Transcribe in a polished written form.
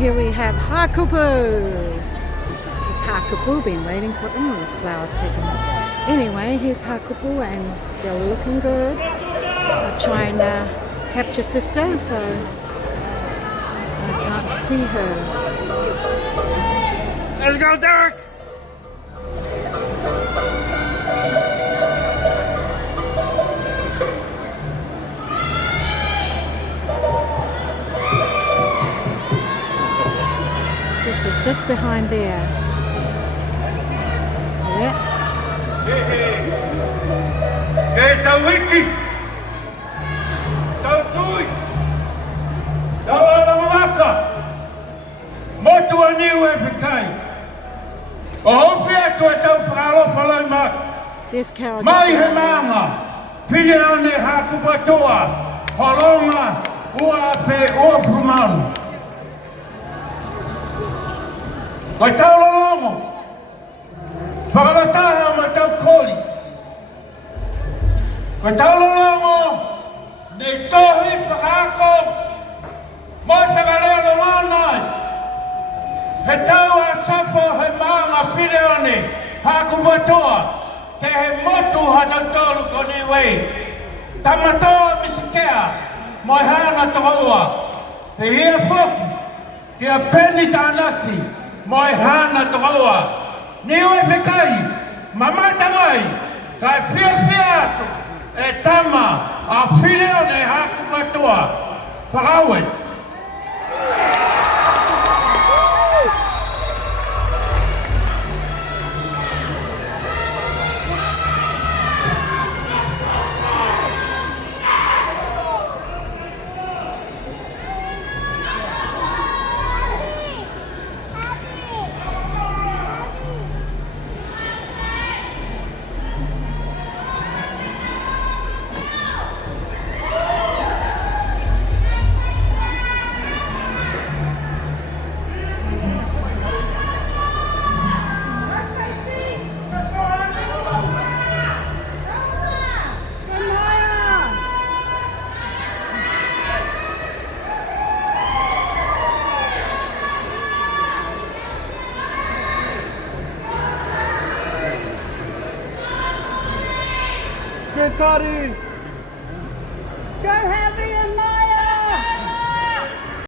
here we have Hakupu. This Hakupu been waiting for this flower's taken up. Anyway, here's Hakupu and they're looking good. I'll try and capture sister, so I can't see her. Let's go, Derek! Sister's just behind there. Yeah. Hey, Tawiki! Tawtui! Tawalamaka! Motu aniu e whikai! O hofi atu e tau whakalo whalai mak! There's Carol. Mai he maanga! Whine ane Hakupa toa! Holonga! Ua awhi ua prumaru! Koe tau lolongo! Whakarataha ma tau kori! Koe tau lolongo! Nei tohi whakako! Moi whakareo longanai! He tau a safo he maanga whireone! Hakupatoa! Ke he motu hatau tolu koni wei! Tamatoa misikea! Moi hana tohoa! He hia whoki! Hia peni tānaki! Moi hana tohoa! Niu e whikai! Mamata mai! Kai whia atu! E tama! A whireone Hakupatoa! Whakaue! Good, Cody. Go heavy and light.